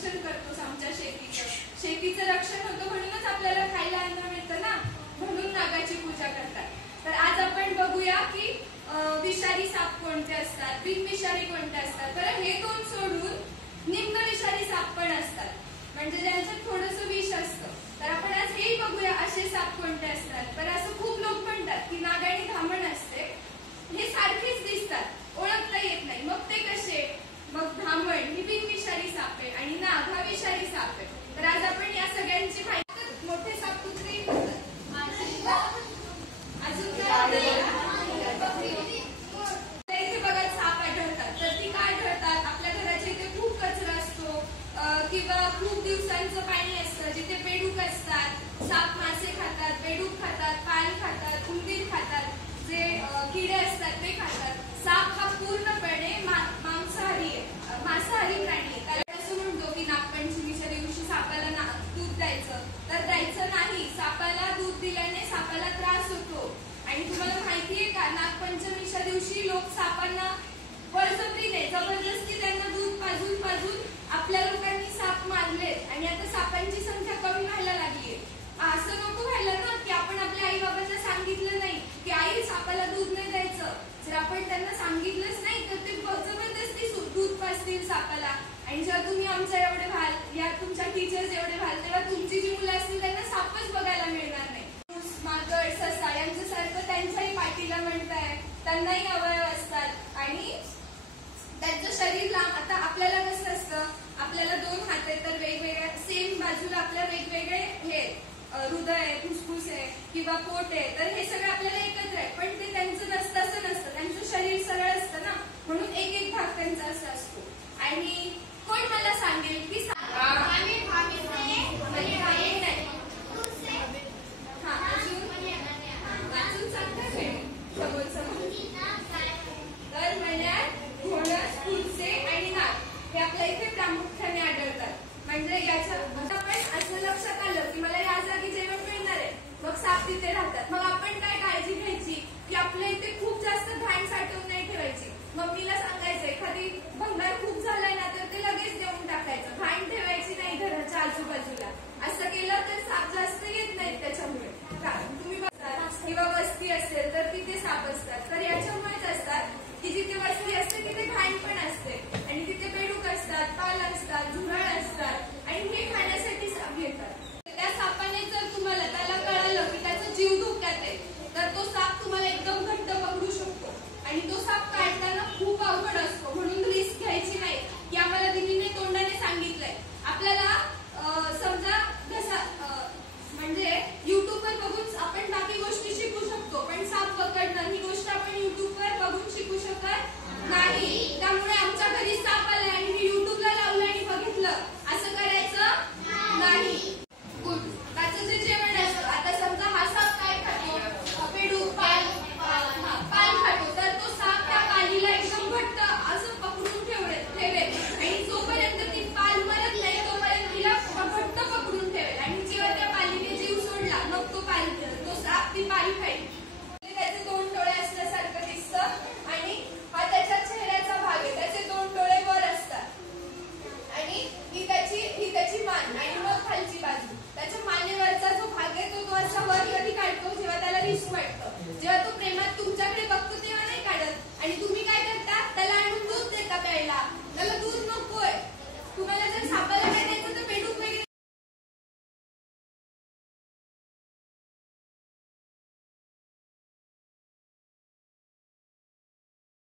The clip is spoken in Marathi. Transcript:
रक्षण करतो आमच्या शेतीचं रक्षण होतं म्हणूनच आपल्याला खायला अन्न मिळतं ना, म्हणून नागाची पूजा करतात. तर आज आपण बघूया की विषारी साप कोणते असतात, बिनविषारी कोणते असतात. तर हे दोन सोडून निम्न विषारी साप पण असतात, म्हणजे ज्यांच्यात थोडंसं विष असतं. तर आपण आज हेही बघूया असे साप कोणते असतात. तर असं खूप लोक म्हणतात की नाग आणि धामण असते, हे सारखेच दिसतात, ओळखता येत नाही. मग ते कसे? मग धामण ही बिनविषारी साप आहे आणि नाग हा विषारी साप आहे. तर आज आपण या सगळ्यांची माहिती. मोठे साप कुत्रे अजून इथे बघा साप आढळतात. तर ती काय आढळतात? आपल्या घराच्या इथे खूप कचरा असतो किंवा खूप दिवसांचं पाणी असतं जिथे बेडूक असतात. साप मासे खातात, बेडूक खातात, पाल खातात, उंदीर खातात, जे किडे असतात ते खातात. साप हा पूर्णपणे मांसाहारी प्राणी आहे. कारण असं म्हणतो की नागपंचमीच्या दिवशी सापाला दूध द्यायचं, तर द्यायचं नाही. सापाला दूध दिल्याने सापाला त्रास होतो. आणि तुम्हाला माहितीये का, नागपंचमीच्या दिवशी लोक सापांना बळजबरीने जबरदस्ती त्यांना दूध पाजून आपल्या लोकांनी साप मारलेत आणि आता सापांची संख्या कमी व्हायला लागलीये. असं नको व्हायला ना की आपण आपल्या आई बाबांना सांगितलं नाही की आई सापाला दूध नाही द्यायचं. जर आपण त्यांना सांगितलंच नाही तर ते जबरदस्ती दूध पाजतील सापाला. आणि जेव्हा तुम्ही आमच्या एवढे व्हाल, या तुमच्या टीचर्स एवढे व्हाल, तेव्हा तुमची जी मुलं असतील त्यांना सापच बघायला मिळणार नाही. माकड, ससा यांच्यासारखं त्यांच्याही पाठीला म्हणताय, त्यांनाही अवयव असतात आणि त्यांचं शरीर लांब. आता आपल्याला कसं असतं, आपल्याला 2 हात आहेत तर वेगवेगळ्या सेम बाजूला आपल्या वेगवेगळे हे हृदय आहे, फुफ्फुस आहे किंवा पोट आहे. तर हे सगळं आपल्याला